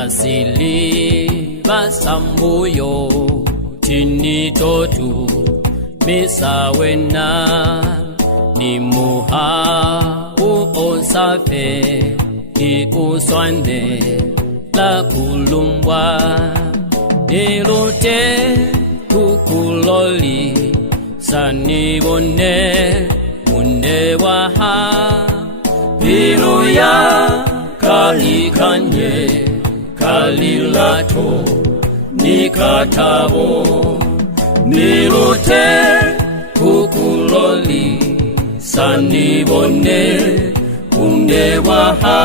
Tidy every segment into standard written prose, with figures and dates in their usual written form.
asili basambuyo tini totu misawena ni muha uosafe ki uswande la kulumbwa nilute kukuloli sanibone munde waha biluya kalikanye kalilato nikatabo nilute kukuloli sanibone munde waha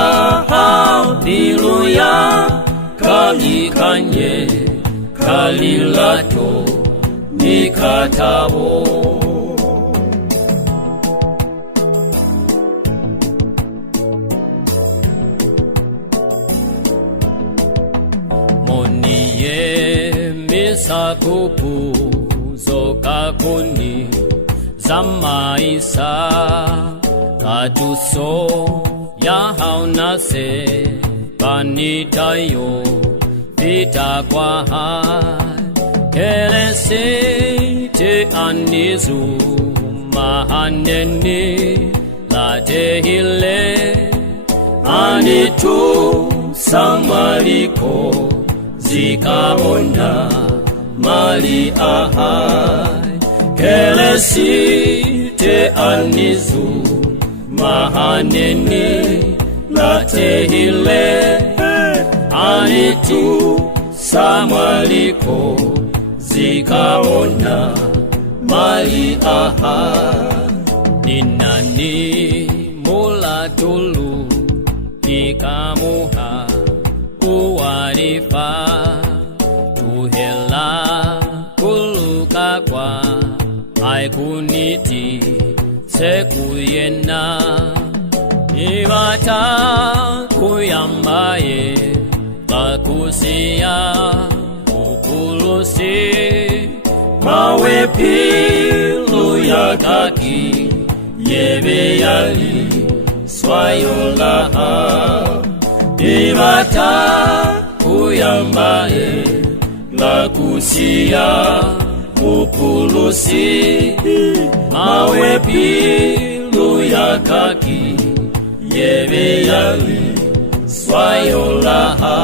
biluya kalikanye kalilato nikatabo moniye misakupu zokakuni zamaisa katuso yahaunase panitayo vita kwa hai kelese te anizu mahaneni la tehile anitu samaliko zikabona mali ahai kelesi te anizu mahaneni la tehile anitu samaliko zikaona mali aha ninani mulatulu ikamuha uwarifa tuhela kuluka kwa aikuniti sekuyena ibata kuyambaye bakusia ukulusi mawe pilu ya kaki yebe yali swayolaha ibata kuyambaye bakusia ukulusi mawe pilu ya kaki yebe yali swayolaha